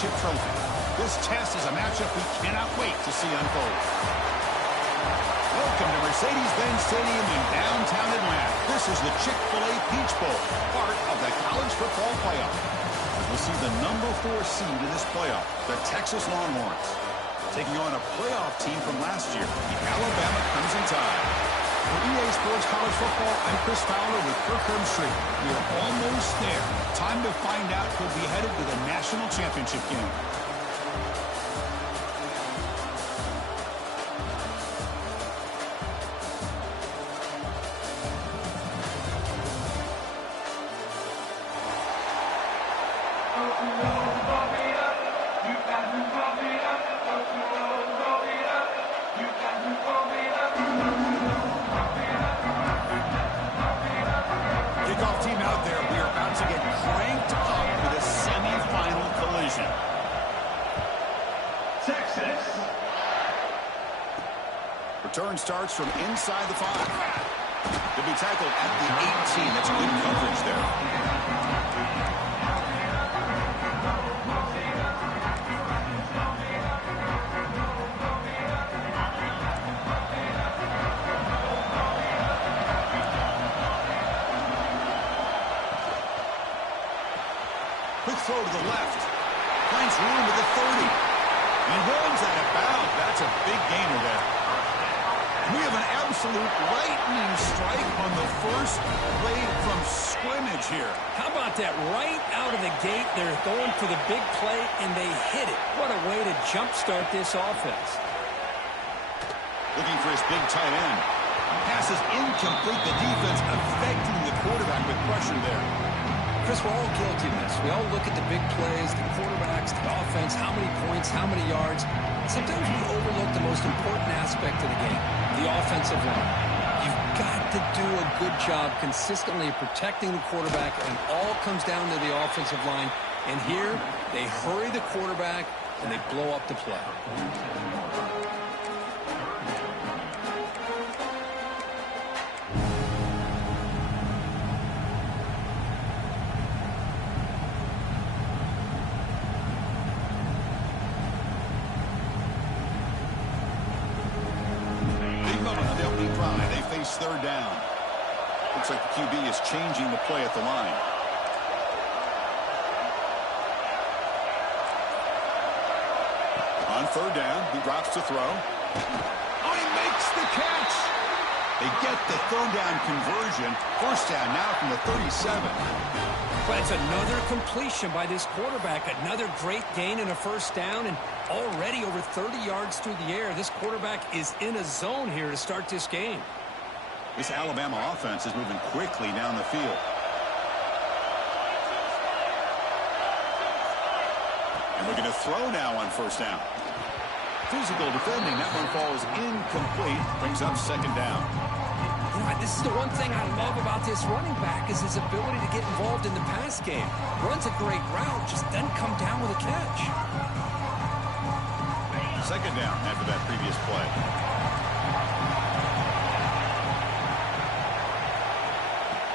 championship trophy. This test is a matchup we cannot wait to see unfold. Welcome to Mercedes-Benz Stadium in downtown Atlanta. This is the Chick-fil-A Peach Bowl, part of the college football playoff. As we'll see the number 4 seed in this playoff, the Texas Longhorns, taking on a playoff team from last year, the Alabama Crimson Tide. For EA Sports College Football, I'm Chris Fowler with Kirk Herbstreit. We are almost there. Time to find out who'll be headed to the national championship game. Kickoff team out there. We are about to get cranked up with a semifinal collision. Texas. Return starts from inside the 5. To be tackled at the 18. That's good coverage there. Quick throw to the left. Finds room at the 30. And runs out of bounds. That's a big gainer there. We have an absolute lightning strike on the first play from scrimmage here. How about that? Right out of the gate, they're going for the big play, and they hit it. What a way to jumpstart this offense. Looking for his big tight end. Pass is incomplete. The defense affecting the quarterback with pressure there. Chris, we're all guilty of this. We all look at the big plays, the quarterbacks, the offense, how many points, how many yards. Sometimes we overlook the most important aspect of the game, the offensive line. You've got to do a good job consistently protecting the quarterback, and it all comes down to the offensive line. And here, they hurry the quarterback, and they blow up the play. Third down. Looks like the QB is changing the play at the line. On third down, he drops to throw. Oh, he makes the catch. They get the third down conversion. First down now from the 37. But it's another completion by this quarterback. Another great gain and a first down, and already over 30 yards through the air. This quarterback is in a zone here to start this game. This Alabama offense is moving quickly down the field. And we're going to throw now on first down. Physical defending. That one falls incomplete. Brings up second down. You know, this is the one thing I love about this running back is his ability to get involved in the pass game. Runs a great route, just doesn't come down with a catch. Second down after that previous play.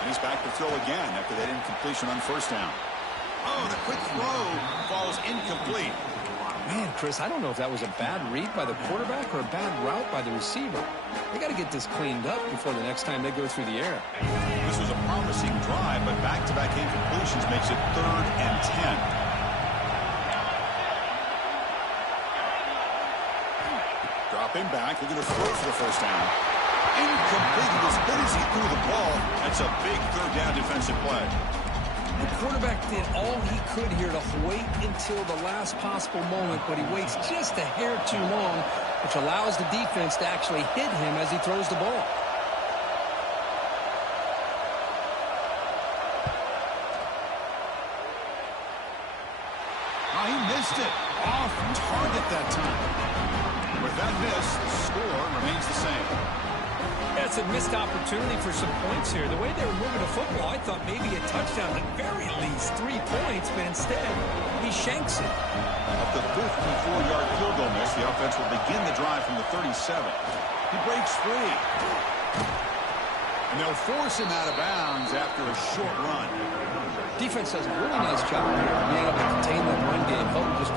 He's back to throw again after that incompletion on first down. Oh, the quick throw falls incomplete. Man, Chris, I don't know if that was a bad read by the quarterback or a bad route by the receiver. They got to get this cleaned up before the next time they go through the air. This was a promising drive, but back-to-back incompletions makes it 3rd and 10. Dropping back, looking to throw for the first down. Incomplete. As good as he threw the ball, that's a big third down defensive play. The quarterback did all he could here to wait until the last possible moment, but he waits just a hair too long, which allows the defense to actually hit him as he throws the ball. Oh, he missed it. Off target that time. With that miss, the score remains the same. That's a missed opportunity for some points here. The way they were moving the football, I thought maybe a touchdown, at very least 3 points, but instead, he shanks it. At the 54-yard field goal miss, the offense will begin the drive from the 37. He breaks free. And they'll force him out of bounds after a short run. Defense does a really nice job here of being able to contain the run game, help just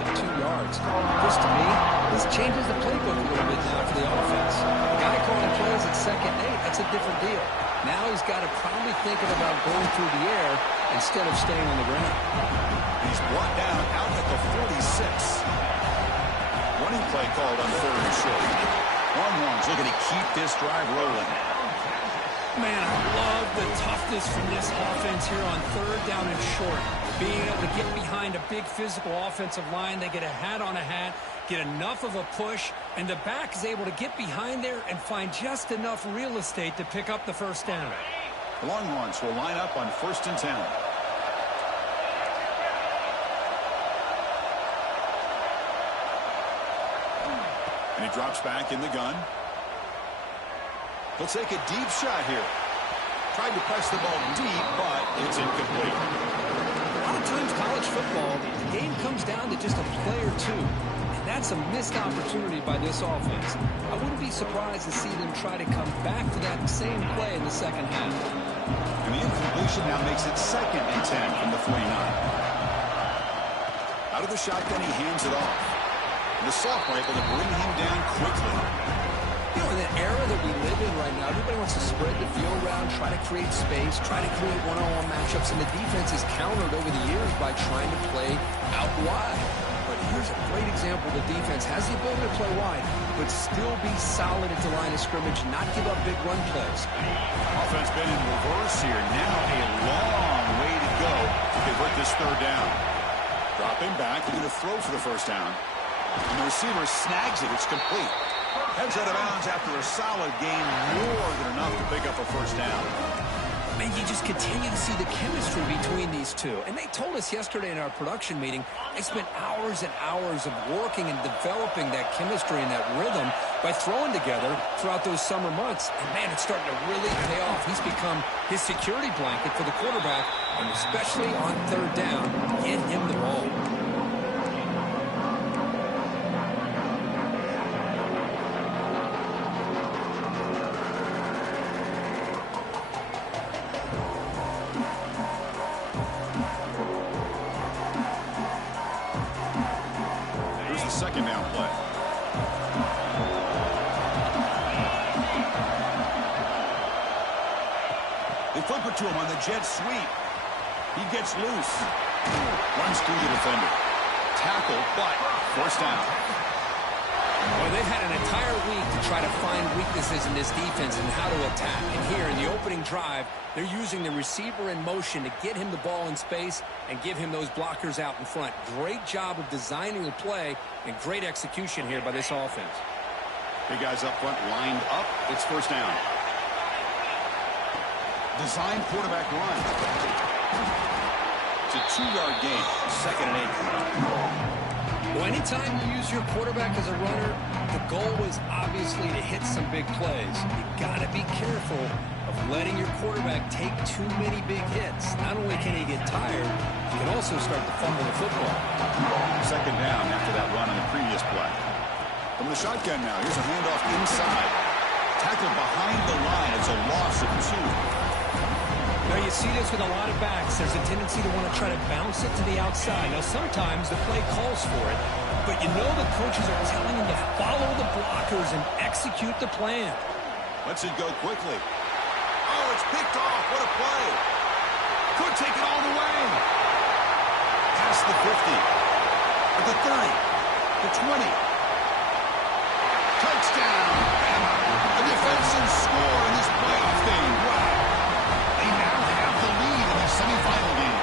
deal. Now he's got to probably thinking about going through the air instead of staying on the ground. He's brought down out at the 46. Running play called on 3rd and short. Longhorns looking to keep this drive rolling. Man, I love the toughness from this offense here on 3rd down and short. Being able to get behind a big physical offensive line, they get a hat on a hat, get enough of a push, and the back is able to get behind there and find just enough real estate to pick up the first down. The Longhorns will line up on 1st and 10. And he drops back in the gun. He'll take a deep shot here. Tried to press the ball deep, but it's incomplete. A lot of times college football, the game comes down to just a play or two. And that's a missed opportunity by this offense. I wouldn't be surprised to see them try to come back to that same play in the second half. And the incompletion now makes it 2nd and 10 from the 49. Out of the shotgun, he hands it off. And the sophomore able to bring him down quickly. You know, in the era that we live in right now, everybody wants to spread the field around, try to create space, try to create one-on-one matchups, and the defense is countered over the years by trying to play out wide. But here's a great example. The defense has the ability to play wide, but still be solid at the line of scrimmage, not give up big run plays. Offense been in reverse here. Now a long way to go to convert this 3rd down. Dropping back, they're going to throw for the first down. And the receiver snags it. It's complete. Heads out of bounds after a solid game, more than enough to pick up a first down. Man, you just continue to see the chemistry between these two. And they told us yesterday in our production meeting, they spent hours and hours of working and developing that chemistry and that rhythm by throwing together throughout those summer months. And, man, it's starting to really pay off. He's become his security blanket for the quarterback, and especially on 3rd down, get him the ball. Second down play. They flip it to him on the jet sweep. He gets loose. Runs through the defender. Tackle, but first down. Well, they've had an entire week to try to find weaknesses in this defense and how to attack. And here in the opening drive, they're using the receiver in motion to get him the ball in space and give him those blockers out in front. Great job of designing the play and great execution here by this offense. Big guys up front lined up. It's first down. Design quarterback run. It's a 2-yard gain. 2nd and 8. Well, anytime you use your quarterback as a runner, the goal is obviously to hit some big plays. You got to be careful of letting your quarterback take too many big hits. Not only can he get tired, he can also start to fumble the football. 2nd down after that run on the previous play. From the shotgun now, here's a handoff inside. Tackled behind the line. It's a loss of 2. Now, you see this with a lot of backs. There's a tendency to want to try to bounce it to the outside. Now, sometimes the play calls for it, but you know the coaches are telling them to follow the blockers and execute the plan. Lets it go quickly. Oh, it's picked off. What a play. Could take it all the way. Past the 50. At the 30. The 20. Touchdown. A defensive score in this playoff game. Wow. They now have the lead in the semifinal game.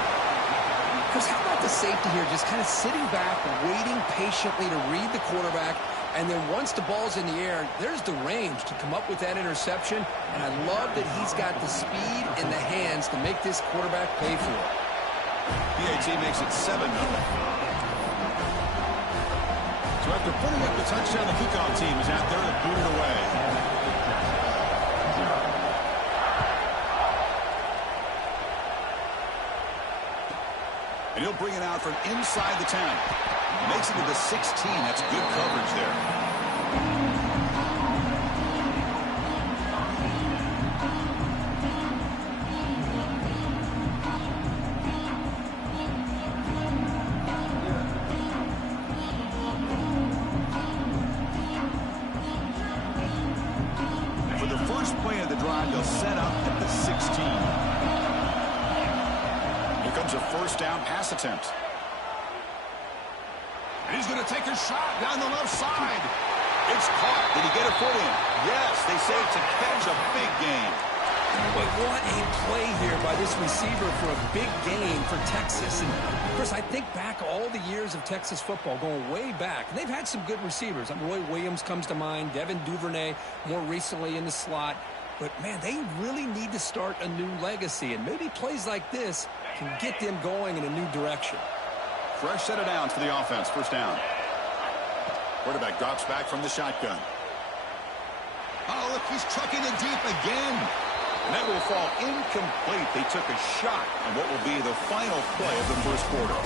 Because how about the safety here, just kind of sitting back, waiting patiently to read the quarterback, and then once the ball's in the air, there's the range to come up with that interception, and I love that he's got the speed in the hands to make this quarterback pay for it. PAT makes it 7-0. So after putting up the touchdown, the kickoff team is out there to boot it away. And he'll bring it out from inside the 10. Makes it to the 16. That's good coverage there. For the first play of the drive, they'll set up at the 16. Here comes a first down pass attempt. And he's going to take a shot down the left side. It's caught. Did he get a foot in? Yes, they say it's a catch, a big gain. But what a play here by this receiver for a big gain for Texas. And, Chris, I think back all the years of Texas football, going way back. They've had some good receivers. Roy Williams comes to mind, Devin Duvernay more recently in the slot. But, man, they really need to start a new legacy. And maybe plays like this can get them going in a new direction. Fresh set of downs for the offense. First down. Quarterback drops back from the shotgun. Oh, look, he's trucking it deep again. And that will fall incomplete. They took a shot on what will be the final play of the first quarter.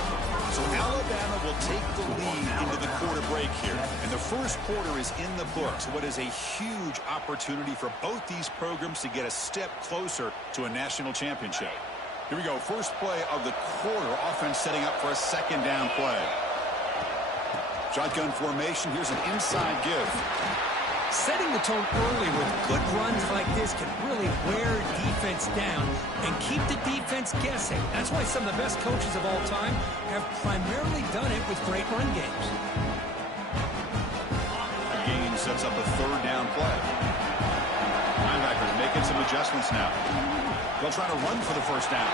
So Alabama will take the lead into the quarter break here. And the first quarter is in the books. What is a huge opportunity for both these programs to get a step closer to a national championship. Here we go. First play of the quarter. Offense setting up for a second down play. Shotgun formation. Here's an inside give. Setting the tone early with good runs like this can really wear defense down and keep the defense guessing. That's why some of the best coaches of all time have primarily done it with great run games. The gain sets up a third down play. Linebackers making some adjustments now. They'll try to run for the first down.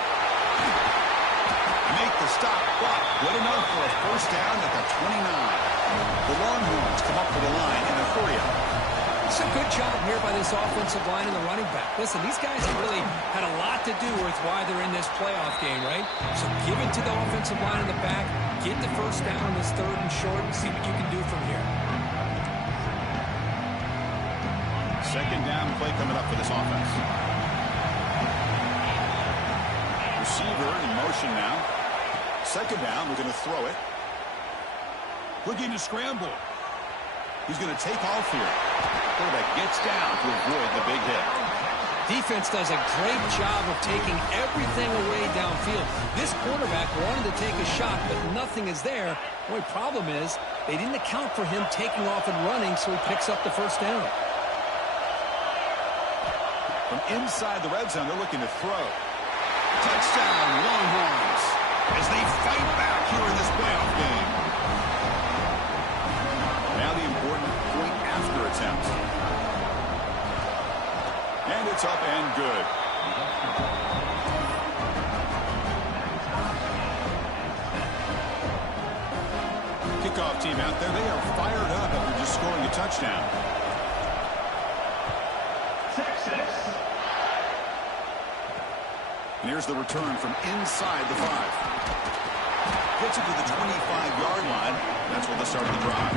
Make the stop, but good enough for a first down at the 29. The Longhorns come up for the line in a 40. It's a good job here by this offensive line and the running back. Listen, these guys have really had a lot to do with why they're in this playoff game, right? So give it to the offensive line in the back, get the first down on this third and short, and see what you can do from here. Second down play coming up for this offense. Receiver in motion now. Second down, we're going to throw it. Looking to scramble. He's going to take off here. Quarterback gets down to avoid the big hit. Defense does a great job of taking everything away downfield. This quarterback wanted to take a shot, but nothing is there. The only problem is they didn't account for him taking off and running, so he picks up the first down. From inside the red zone, they're looking to throw. Touchdown, Longhorns, as they fight back here in this playoff game. Now the important point after attempt. And it's up and good. Kickoff team out there, they are fired up after just scoring a touchdown. And here's the return from inside the 5. Gets it to the 25-yard line. That's where they started the drive.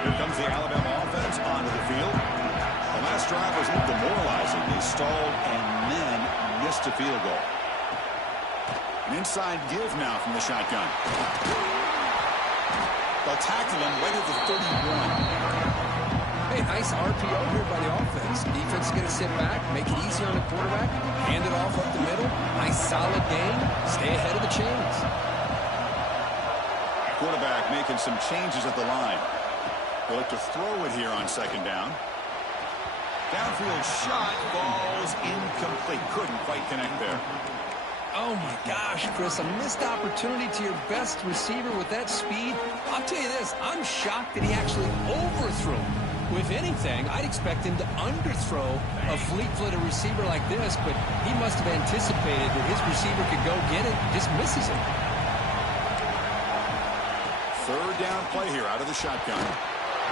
Here comes the Alabama offense onto the field. The last drive was a little demoralizing. They stalled and then missed a field goal. An inside give now from the shotgun. They'll tackle him right at the 31. Hey, nice RPO here by the offense. Defense is going to sit back, make it easy on the quarterback, hand it off up the middle. Nice solid gain. Stay ahead of the chains. Quarterback making some changes at the line. They'll look to throw it here on second down. Downfield shot falls incomplete. Couldn't quite connect there. Oh, my gosh, Chris, a missed opportunity to your best receiver with that speed. I'll tell you this, I'm shocked that he actually overthrew. With anything, I'd expect him to underthrow a fleet-footed receiver like this, but he must have anticipated that his receiver could go get it, just misses him. Third down play here out of the shotgun.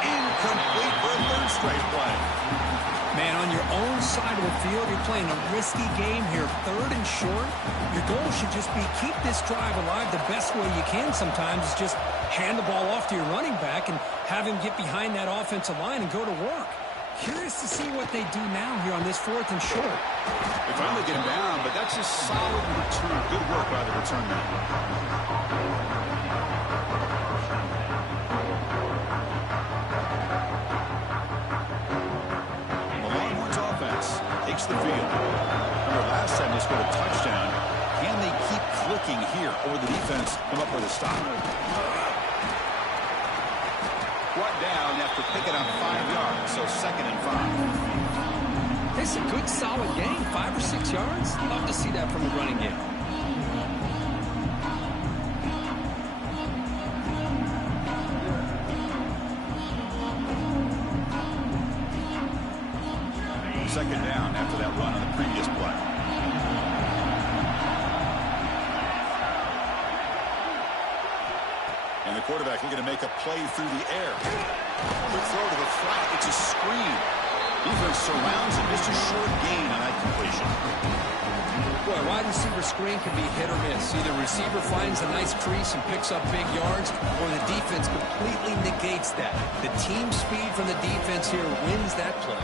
Incomplete for a third straight play. Man, on your own side of the field, you're playing a risky game here. Third and short, your goal should just be keep this drive alive the best way you can sometimes is just hand the ball off to your running back and have him get behind that offensive line and go to work. Curious to see what they do now here on this fourth and short. They finally get him down, but that's a solid return. Good work by the return man. Takes the field. Remember, last time they scored a touchdown. Can they keep clicking here, or the defense come up with a stop? brought down after picking up 5 yards, so 2nd and 5. It's a good, solid game. 5 or 6 yards. Love to see that from the running game. Second down after that run on the previous play. And the quarterback looking to make a play through the air. Quick throw to the flat. It's a screen. Defense surrounds him. Just a short gain on that completion. Boy, wide receiver screen can be hit or miss. Either receiver finds a nice crease and picks up big yards, or the defense completely negates that. The team speed from the defense here wins that play.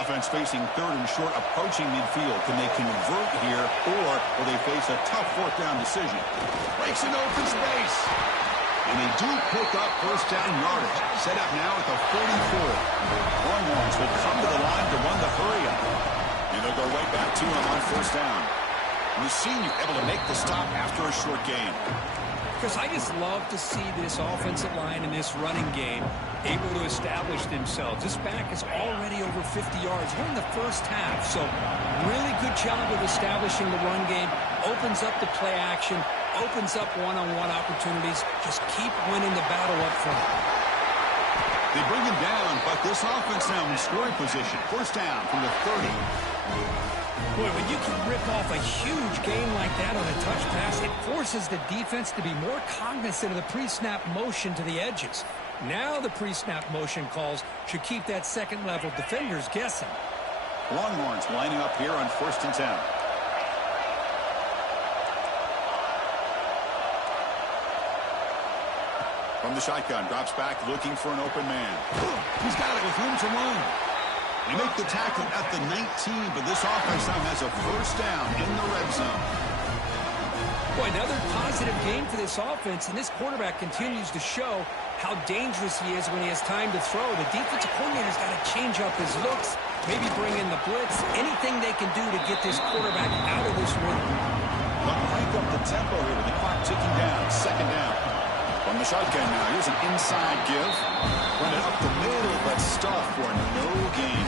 Offense facing 3rd and short, approaching midfield. Can they convert here, or will they face a tough 4th down decision? Breaks into open space. And they do pick up 1st down yardage. Set up now at the 44. Longhorns will come to the line to run the hurry up. And they'll go right back to him on 1st down. And the senior able to make the stop after a short gain. Chris, I just love to see this offensive line in this running game able to establish themselves. This back is already over 50 yards. We're in the first half, so really good job of establishing the run game. Opens up the play action, opens up one-on-one opportunities. Just keep winning the battle up front. They bring him down, but this offense now in scoring position. 1st down from the 30. Boy, when you can rip off a huge gain like that on a touch pass, it forces the defense to be more cognizant of the pre-snap motion to the edges. Now the pre-snap motion calls should keep that second-level defenders guessing. Longhorns lining up here on 1st and 10. From the shotgun, drops back looking for an open man. He's got it with room to run. They make the tackle at the 19, but this offense now has a 1st down in the red zone. Boy, another positive game for this offense, and this quarterback continues to show how dangerous he is when he has time to throw. The defensive coordinator's got to change up his looks, maybe bring in the blitz, anything they can do to get this quarterback out of this rhythm. They'll crank up the tempo here with the clock ticking down. 2nd down. From the shotgun now, here's an inside give. Run it up the middle, but stuffed for no gain.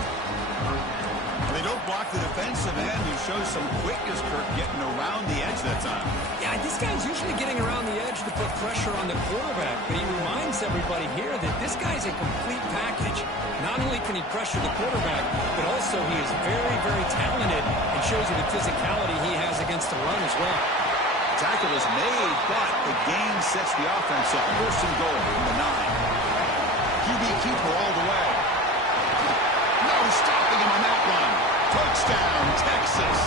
They don't block the defensive end, who shows some quickness, Kirk, getting around the edge that time. Yeah, this guy's usually getting around the edge to put pressure on the quarterback, but he reminds everybody here that this guy's a complete package. Not only can he pressure the quarterback, but also he is very, very talented and shows you the physicality he has against the run as well. Tackle is made, but the gain sets the offense up. 1st and goal from the 9. QB keeper all the way. No stopping him on that one. Touchdown, Texas.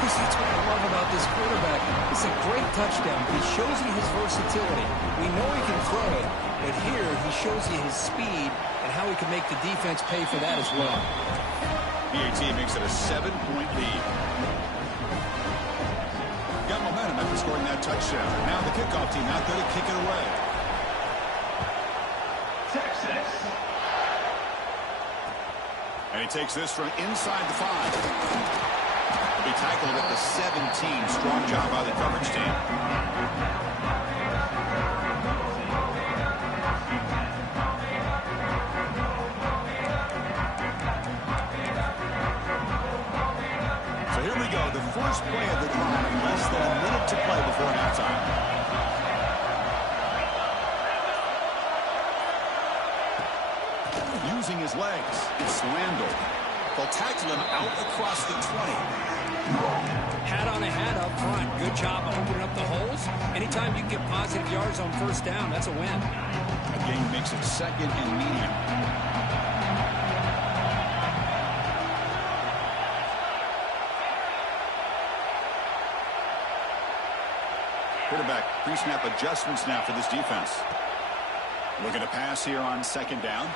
Chris, that's what I love about this quarterback. It's a great touchdown, but he shows you his versatility. We know he can throw it, but here he shows you his speed and how he can make the defense pay for that as well. PAT makes it a 7-point lead. Got momentum after scoring that touchdown. Now the kickoff team out there to kick it away. Texas. And he takes this from inside the 5. He'll be tackled at the 17. Strong job by the coverage team. So here we go. The first play of the drive. Less than a minute to play before halftime. Using his legs, it's Randall. They'll tackle him out across the 20. Hat on a hat up front. Good job of opening up the holes. Anytime you can get positive yards on 1st down, that's a win. Again, makes it 2nd and medium. Quarterback pre-snap adjustments now for this defense. Looking to pass here on 2nd down.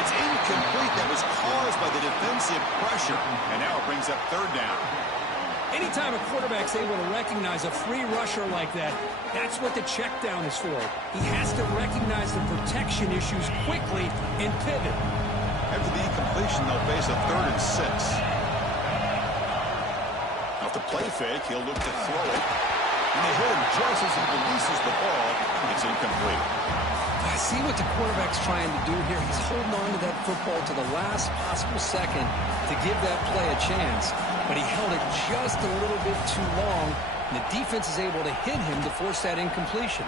It's incomplete. That was caused by the defensive pressure. And now it brings up 3rd down. Anytime a quarterback's able to recognize a free rusher like that, that's what the check down is for. He has to recognize the protection issues quickly and pivot. After the incompletion, they'll face a 3rd and 6. Off the play fake, he'll look to throw it. And they hit him just as he releases the ball. It's incomplete. I see what the quarterback's trying to do here. He's holding on to that football to the last possible second to give that play a chance. But he held it just a little bit too long. And the defense is able to hit him to force that incompletion.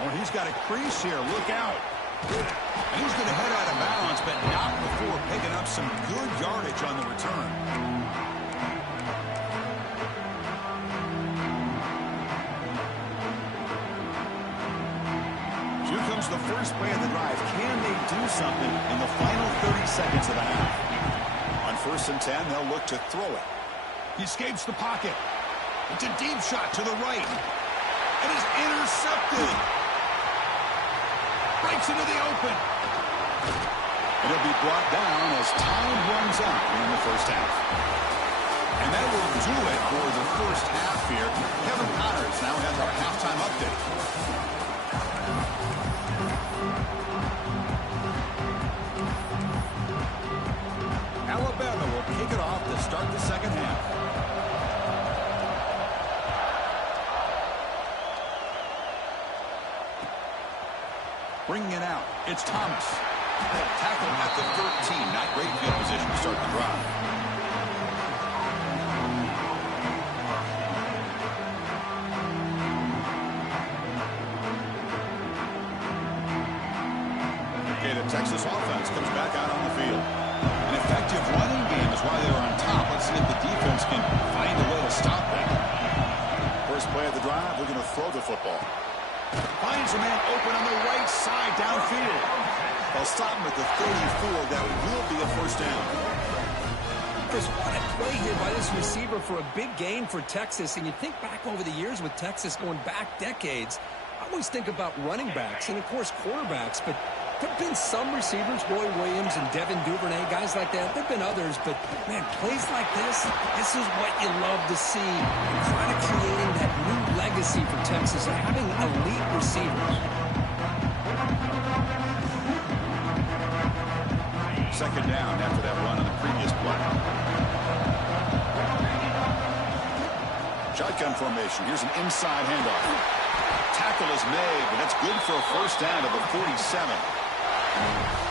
Oh, he's got a crease here. Look out. And he's going to head out of bounds, but not before picking up some good yardage on the return. Here comes the first play of the drive. Can they do something in the final 30 seconds of the half? On 1st and 10, they'll look to throw it. He escapes the pocket. It's a deep shot to the right. It is intercepted. Breaks into the open. It'll be brought down as time runs out in the first half. And that will do it for the first half here. Kevin Connors now has our halftime update. Alabama will kick it off to start the second half. Bringing it out, it's Thomas. Tackle at the 13. Not great field position to start the drive. Okay, the Texas offense comes back out on the field. An effective running game is why they were on top. Let's see if the defense can find a way to stop that. First play of the drive, we're going to throw the football. Finds a man open on the right side downfield. They'll stop him at the 34. That will be a first down. Chris, what a play here by this receiver for a big gain for Texas. And you think back over the years with Texas going back decades, I always think about running backs and, of course, quarterbacks. But there have been some receivers, Roy Williams and Devin Duvernay, guys like that. There have been others. But, man, plays like this is what you love to see. Kind of creating that new legacy for Texas, having elite receivers. Second down after that run on the previous play. Shotgun formation. Here's an inside handoff. Tackle is made, but that's good for a first down to the 47.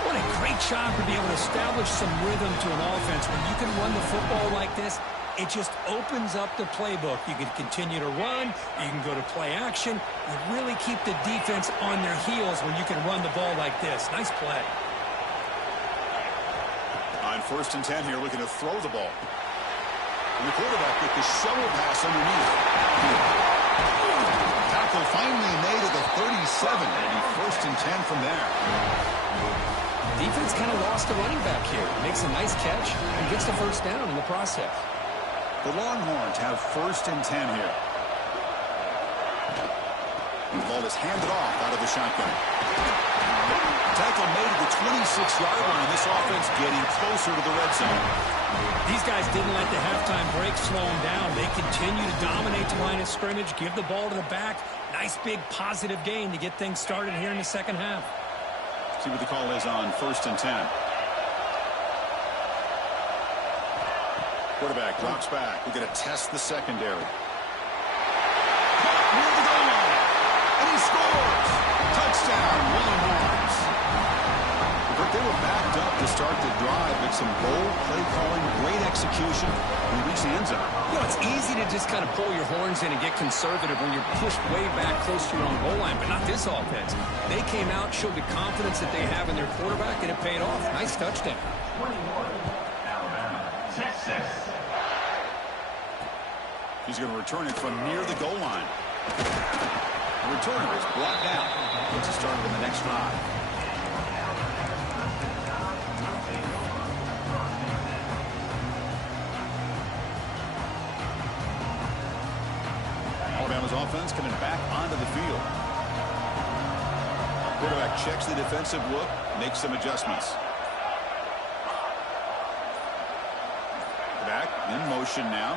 What a great job to be able to establish some rhythm to an offense. When you can run the football like this, it just opens up the playbook. You can continue to run. You can go to play action. You really keep the defense on their heels when you can run the ball like this. Nice play. On 1st and 10 here, looking to throw the ball. And the quarterback with the shovel pass underneath. Tackle finally made at the 37. And 1st and 10 from there. Defense kind of lost the running back here. Makes a nice catch and gets the first down in the process. The Longhorns have 1st and 10 here. The ball is handed off out of the shotgun. Tackle made at the 26-yard line. This offense getting closer to the red zone. These guys didn't let the halftime break slow them down. They continue to dominate the line of scrimmage, give the ball to the back. Nice big positive gain to get things started here in the second half. See what the call is on 1st and 10. Quarterback drops back. We're going to test the secondary. Caught near the goal line. And he scores. Touchdown, Longhorns. But they were backed up to start the drive with some bold play calling, great execution, and reach the end zone. You know, it's easy to just kind of pull your horns in and get conservative when you're pushed way back close to your own goal line, but not this offense. They came out, showed the confidence that they have in their quarterback, and it paid off. Nice touchdown. 21, Alabama, Texas. He's going to return it from near the goal line. The returner is brought down. Gets us started in the next drive. Alabama's offense coming back onto the field. Quarterback checks the defensive look, makes some adjustments. motion now.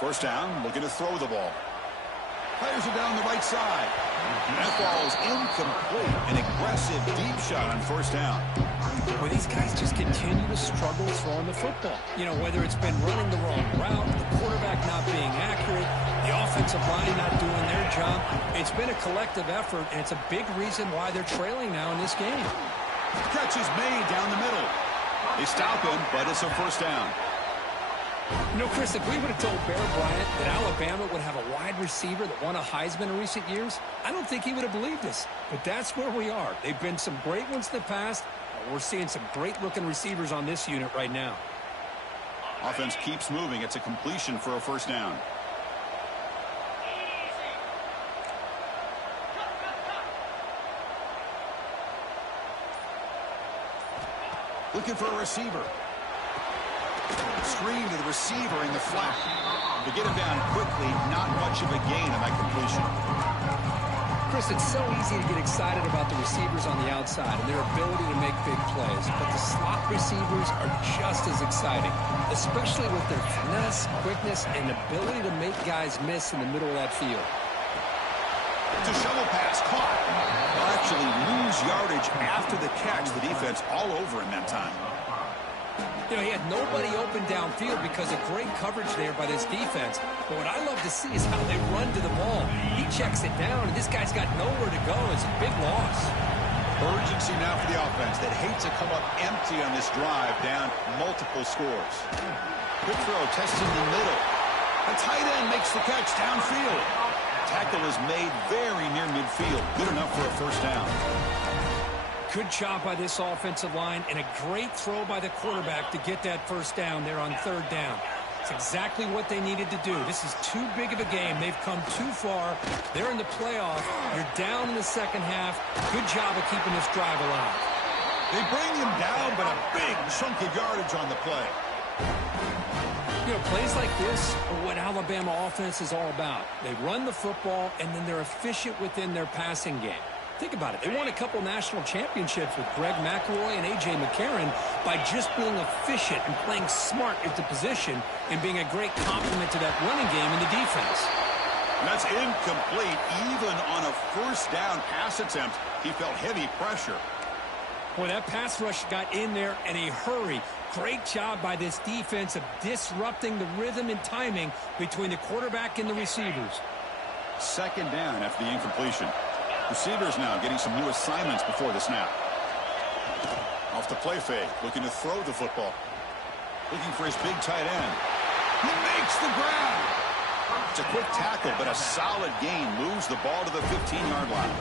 First down, looking to throw the ball. Fires it down the right side. That ball is incomplete. An aggressive deep shot on first down. Well, these guys just continue to struggle throwing the football. You know, whether it's been running the wrong route, the quarterback not being accurate, the offensive line not doing their job. It's been a collective effort, and it's a big reason why they're trailing now in this game. Catch is made down the middle. They stop him, but it's a first down. You know, Chris, if we would have told Bear Bryant that Alabama would have a wide receiver that won a Heisman in recent years, I don't think he would have believed us. But that's where we are. They've been some great ones in the past. We're seeing some great-looking receivers on this unit right now. Offense keeps moving. It's a completion for a first down. Looking for a receiver. Screen to the receiver in the flat. To get him down quickly, not much of a gain on that completion. Chris, it's so easy to get excited about the receivers on the outside and their ability to make big plays, but the slot receivers are just as exciting, especially with their finesse, quickness, and ability to make guys miss in the middle of that field. It's a shovel pass caught. They'll actually lose yardage after the catch. The defense all over him that time. You know, he had nobody open downfield because of great coverage there by this defense. But what I love to see is how they run to the ball. He checks it down, and this guy's got nowhere to go. It's a big loss. Urgency now for the offense that hates to come up empty on this drive, down multiple scores. Quick throw, testing the middle. The tight end makes the catch downfield. Tackle is made very near midfield. Good enough for a first down. Good job by this offensive line, and a great throw by the quarterback to get that first down there on third down. It's exactly what they needed to do. This is too big of a game. They've come too far. They're in the playoff. You're down in the second half. Good job of keeping this drive alive. They bring him down, but a big chunk of yardage on the play. You know, plays like this are what Alabama offense is all about. They run the football, and then they're efficient within their passing game. Think about it. They won a couple national championships with Greg McElroy and A.J. McCarron by just being efficient and playing smart at the position and being a great complement to that running game in the defense. That's incomplete. Even on a first down pass attempt, he felt heavy pressure. Boy, that pass rush got in there in a hurry. Great job by this defense of disrupting the rhythm and timing between the quarterback and the receivers. Second down after the incompletion. Receivers now getting some new assignments before the snap. Off the play fake, looking to throw the football. Looking for his big tight end. He makes the grab. It's a quick tackle, but a solid gain moves the ball to the 15-yard line.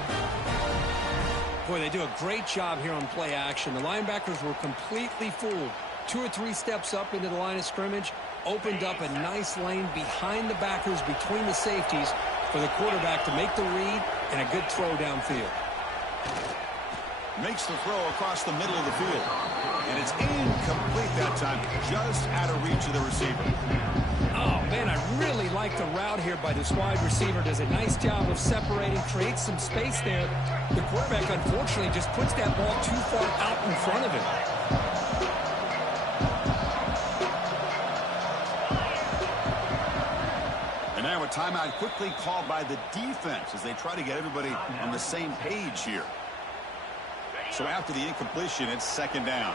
Boy, they do a great job here on play action. The linebackers were completely fooled. 2 or 3 steps up into the line of scrimmage, opened up a nice lane behind the backers between the safeties for the quarterback to make the read and a good throw downfield. Makes the throw across the middle of the field. And it's incomplete that time, just out of reach of the receiver. Oh, man, I really like the route here by this wide receiver. Does a nice job of separating, creates some space there. The quarterback, unfortunately, just puts that ball too far out in front of him. And now a timeout quickly called by the defense as they try to get everybody on the same page here. So after the incompletion, it's second down.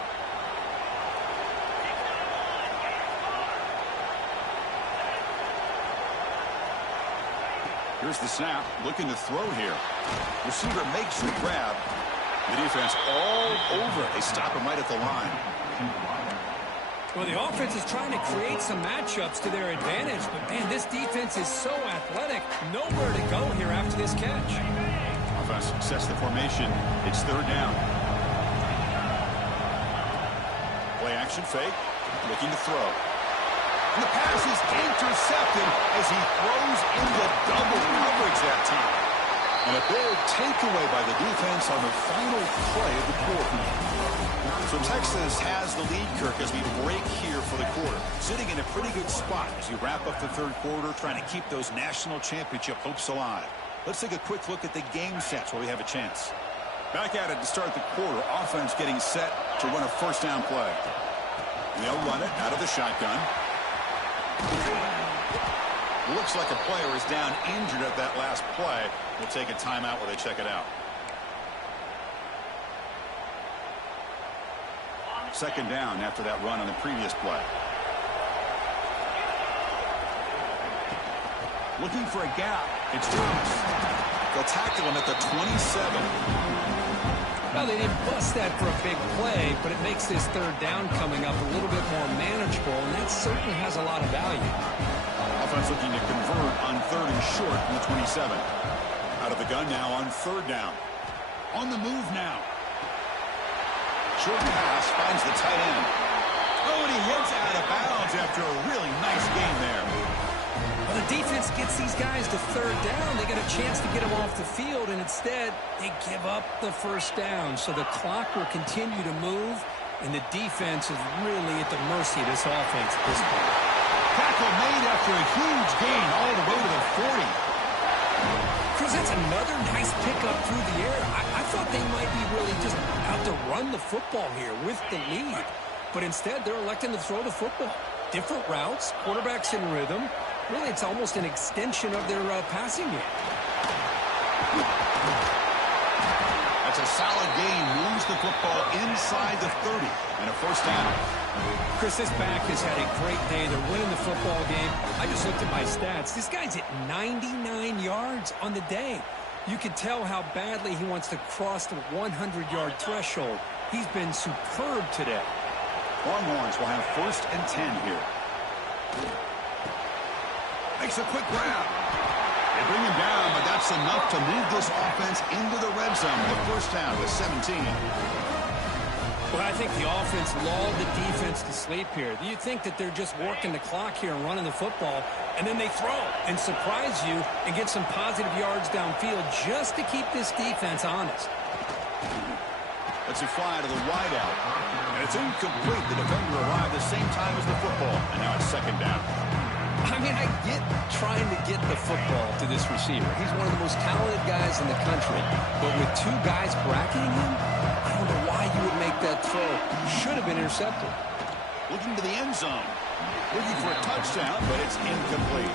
Here's the snap, looking to throw here. Receiver makes the grab. The defense all over it. They stop him right at the line. Well, the offense is trying to create some matchups to their advantage, but, man, this defense is so athletic. Nowhere to go here after this catch. Offense sets the formation. It's third down. Play action fake, looking to throw. And the pass is intercepted as he throws into double coverage that time. And a big takeaway by the defense on the final play of the quarter. So Texas has the lead, Kirk, as we break here for the quarter. Sitting in a pretty good spot as we wrap up the third quarter, trying to keep those national championship hopes alive. Let's take a quick look at the game sets where we have a chance. Back at it to start the quarter. Offense getting set to run a first down play. They'll run it out of the shotgun. Looks like a player is down injured at that last play. We'll take a timeout while they check it out. Second down after that run on the previous play. Looking for a gap. It's Thomas. They'll tackle him at the 27. Well, they didn't bust that for a big play, but it makes this third down coming up a little bit more manageable, and that certainly has a lot of value. Offense looking to convert on third and short from the 27. Out of the gun now on third down. On the move now. Short pass finds the tight end. Oh, and he hits out of bounds after a really nice game there. Well, the defense gets these guys to third down. They get a chance to get them off the field, and instead they give up the first down. So the clock will continue to move, and the defense is really at the mercy of this offense at this point. Tackle made after a huge gain all the way to the 40. Chris, that's another nice pickup through the air. I thought they might be really just out to run the football here with the lead. But instead, they're electing to throw the football. Different routes, quarterbacks in rhythm. Really, it's almost an extension of their passing game. That's a solid gain. Moves the football inside the 30. And a first down. Chris, this back has had a great day. They're winning the football game. I just looked at my stats. This guy's at 99 yards on the day. You can tell how badly he wants to cross the 100-yard threshold. He's been superb today. Longhorns will have first and 10 here. Makes a quick grab. They bring him down, but that's enough to move this offense into the red zone. The first down with 17. Well, I think the offense lulled the defense to sleep here. Do you think that they're just working the clock here and running the football, and then they throw and surprise you and get some positive yards downfield just to keep this defense honest? That's a fly to the wideout. And it's incomplete. The defender arrived the same time as the football. And now it's second down. I mean, I get trying to get the football to this receiver. He's one of the most talented guys in the country. But with two guys bracketing him, I don't know why you would make that throw. Should have been intercepted. Looking to the end zone. Looking for a touchdown, but it's incomplete.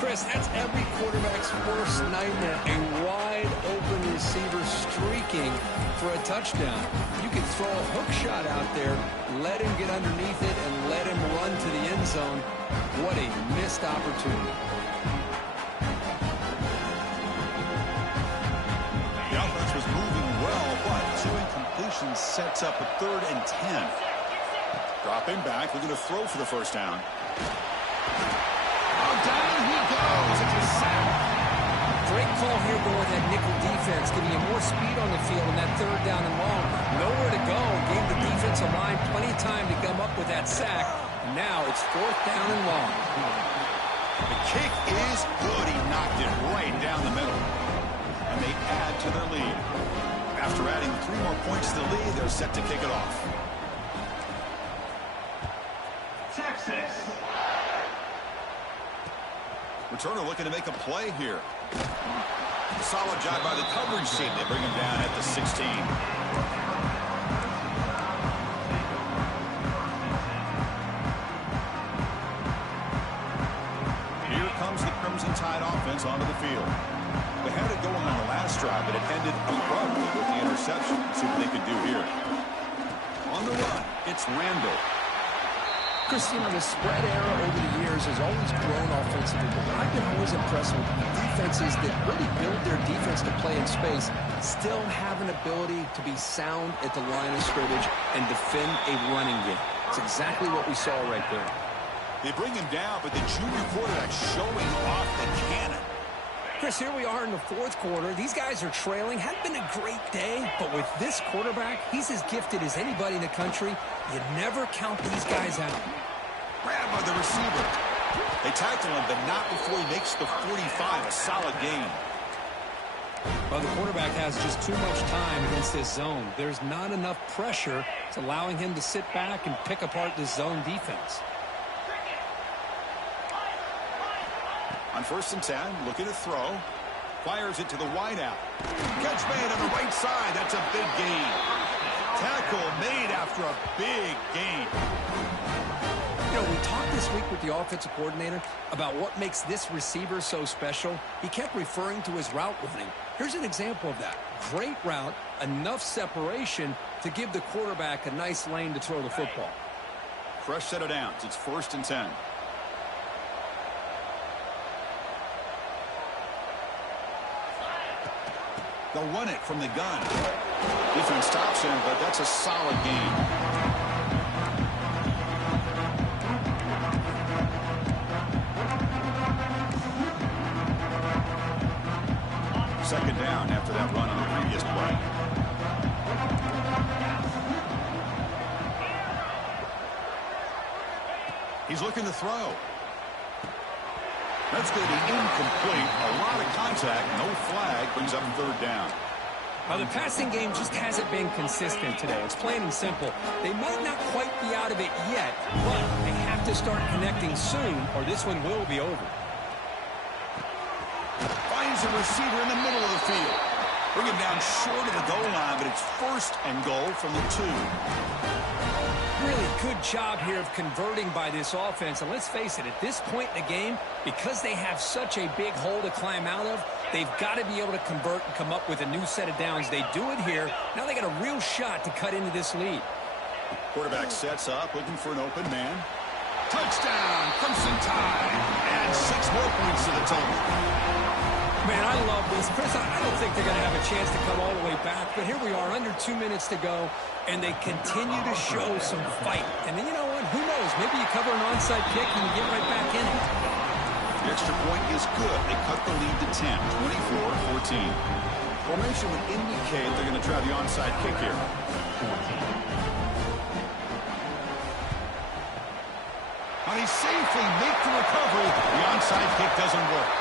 Chris, that's every quarterback's worst nightmare. A wide-open receiver streaking for a touchdown. You could throw a hook shot out there, let him get underneath it, and let him run to the end zone. What a missed opportunity. The offense was moving well, but two incompletions sets up a third and 10. Dropping back, looking to throw for the first down. Oh, down he goes. It's a sack. Great call here going with that nickel defense, giving you more speed on the field on that third down and long. Nowhere to go. Gave the defensive line plenty of time to come up with that sack. Now it's fourth down and long. The kick is good. He knocked it right down the middle. And they add to their lead. After adding 3 more points to the lead, they're set to kick it off. Texas. Returner looking to make a play here. Solid job by the coverage team. They bring him down at the 16. Here comes the Crimson Tide offense onto the field. They had it going on the last drive, but it ended abruptly with the interception. Let's see what they could do here. On the run, it's Randall. Chris, you know, the spread era over the years has always grown offensively, but I've been always impressed with the defenses that really build their defense to play in space, still have an ability to be sound at the line of scrimmage and defend a running game. It's exactly what we saw right there. They bring him down, but the junior quarterback showing off the cannon. Chris, here we are in the fourth quarter. These guys are trailing. Hadn't been a great day, but with this quarterback, he's as gifted as anybody in the country. You never count these guys out. Grabbed by the receiver. They tackle him, but not before he makes the 45. A solid gain. Well, the quarterback has just too much time against this zone. There's not enough pressure. It's allowing him to sit back and pick apart this zone defense. On first and 10, looking to throw. Fires it to the wideout. Catch made on the right side. That's a big gain. tackle made after a big gain. You know, we talked this week with the offensive coordinator about what makes this receiver so special. He kept referring to his route running. Here's an example of that. Great route, enough separation to give the quarterback a nice lane to throw the football. Fresh set of downs. It's 1st and 10. They'll run it from the gun. Defense stops him, but that's a solid gain. Second down after that run on the previous play. He's looking to throw. That's going to be incomplete. A lot of contact, no flag, brings up 3rd down. Now, the passing game just hasn't been consistent today. It's plain and simple. They might not quite be out of it yet, but they have to start connecting soon, or this one will be over. Finds a receiver in the middle of the field. Bring him down short of the goal line, but it's 1st and goal from the 2. Really good job here of converting by this offense. And let's face it, at this point in the game, because they have such a big hole to climb out of, they've got to be able to convert and come up with a new set of downs. They do it here. Now they got a real shot to cut into this lead. Quarterback sets up, looking for an open man. Touchdown, Crimson Tide. And 6 more points to the total. Man, I love this. Chris, I don't think they're going to have a chance to come all the way back, but here we are, under 2 minutes to go, and they continue to show some fight. And then, you know what? Who knows? Maybe you cover an onside kick and you get right back in it. The extra point is good. They cut the lead to 10, 24-14. Formation would indicate they're going to try the onside kick here. And he safely makes the recovery. The onside kick doesn't work.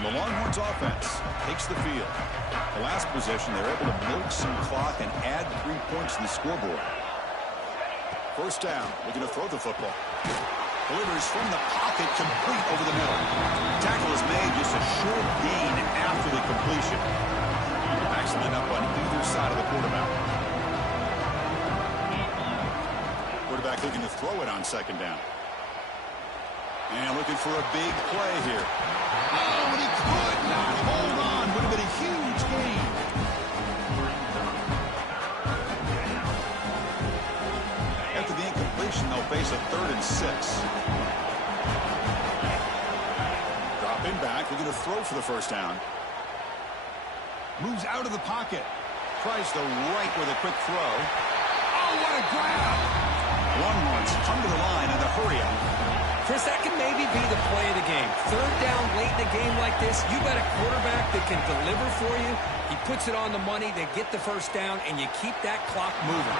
The Longhorns offense takes the field. The last possession, they're able to milk some clock and add 3 points to the scoreboard. 1st down, looking to throw the football. Delivers from the pocket, complete over the middle. Tackle is made, just a short gain after the completion. Backs line up on either side of the quarterback. Quarterback looking to throw it on 2nd down. And looking for a big play here. Oh, and he could not hold on. Would have been a huge gain. After the incompletion, they'll face a 3rd and 6. Dropping back, looking to throw for the 1st down. Moves out of the pocket. Tries the right with a quick throw. Oh, what a grab! Longhorns come to the line in the hurry-up. Chris, that can maybe be the play of the game. 3rd down late in a game like this, you got a quarterback that can deliver for you. He puts it on the money, they get the 1st down, and you keep that clock moving.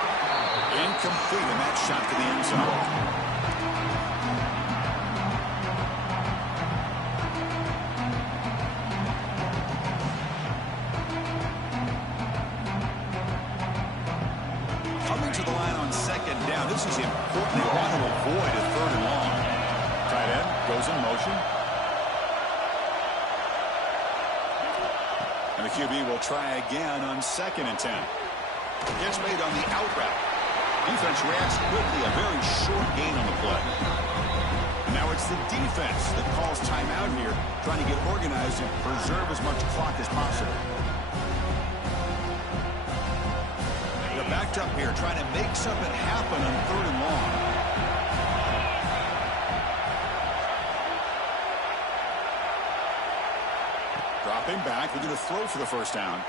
Incomplete, and that shot to the end zone. Coming to the line on 2nd down. This is important. They want to avoid a 3rd and long. Tight end goes in motion. And the QB will try again on 2nd and 10. Gets made on the out route. Defense reacts quickly. A very short gain on the play. And now it's the defense that calls timeout here, trying to get organized and preserve as much clock as possible. They're backed up here, trying to make something happen on 3rd and long. Dropping back, looking to throw for the 1st down.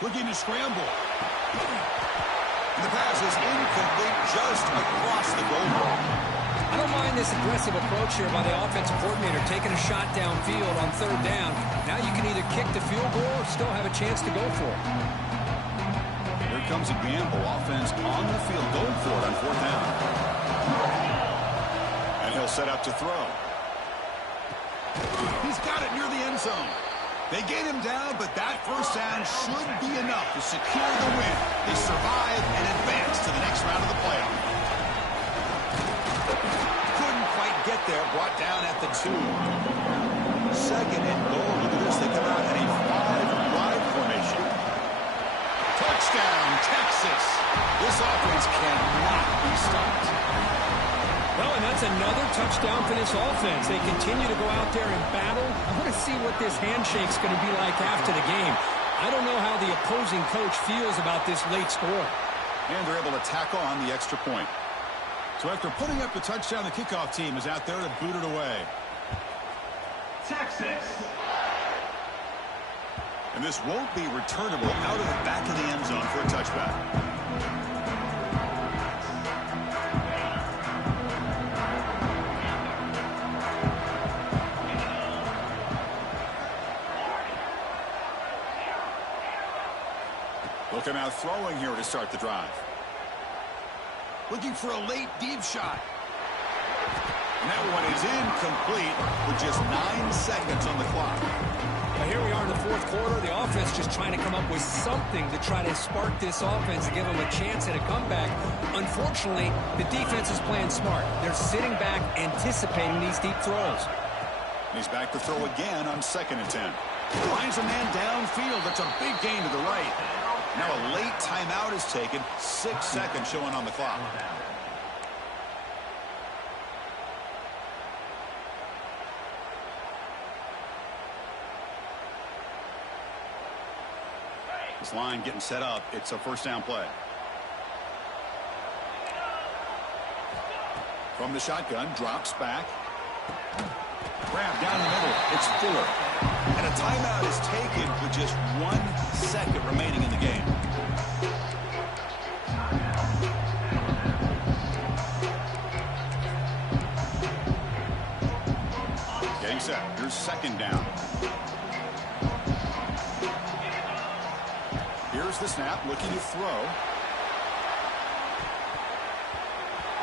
Looking to scramble. And the pass is incomplete, just across the goal line. I don't mind this aggressive approach here by the offensive coordinator, taking a shot downfield on 3rd down. Now you can either kick the field goal or still have a chance to go for it. Here comes a gamble. Offense on the field, going for it on 4th down. And he'll set up to throw. He's got it near the end zone. They get him down, but that first down should be enough to secure the win. They survive and advance to the next round of the playoff. Couldn't quite get there, brought down at the 2. Second and goal. Look at this. They come out in a 5-wide formation. Touchdown, Texas. This offense cannot be stopped. Well, and that's another touchdown for this offense. They continue to go out there and battle. I want to see what this handshake's going to be like after the game. I don't know how the opposing coach feels about this late score. And they're able to tack on the extra point. So after putting up the touchdown, the kickoff team is out there to boot it away. Texas. And this won't be returnable out of the back of the end zone for a touchback. Look him out throwing here to start the drive. Looking for a late deep shot. And that one is incomplete with just 9 seconds on the clock. Well, here we are in the fourth quarter. The offense just trying to come up with something to try to spark this offense and give them a chance at a comeback. Unfortunately, the defense is playing smart. They're sitting back, anticipating these deep throws. And he's back to throw again on 2nd and 10. Finds a man downfield. That's a big gain to the right. Now a late timeout is taken. 6 seconds showing on the clock. This line getting set up. It's a first down play. From the shotgun, drops back. Grab down the middle. It's Fuller. And a timeout is taken with just 1 second remaining in the game. Getting set. Here's 2nd down. Here's the snap, looking to throw.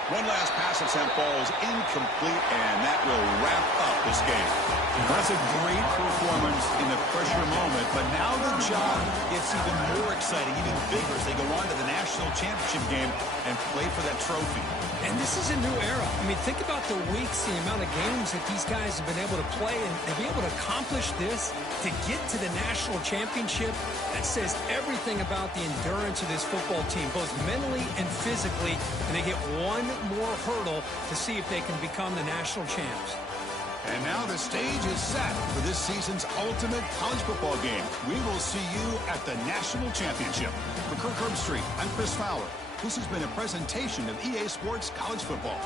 One last pass attempt falls incomplete, and that will wrap up this game. That's a great performance in the pressure moment, but now the job gets even more exciting, even bigger as they go on to the national championship game and play for that trophy. And this is a new era. I mean, think about the weeks, the amount of games that these guys have been able to play, and to be able to accomplish this, to get to the national championship, that says everything about the endurance of this football team, both mentally and physically, and they get one more hurdle to see if they can become the national champs. And now the stage is set for this season's ultimate college football game. We will see you at the national championship. For Kirk Herbstreit, I'm Chris Fowler. This has been a presentation of EA Sports College Football.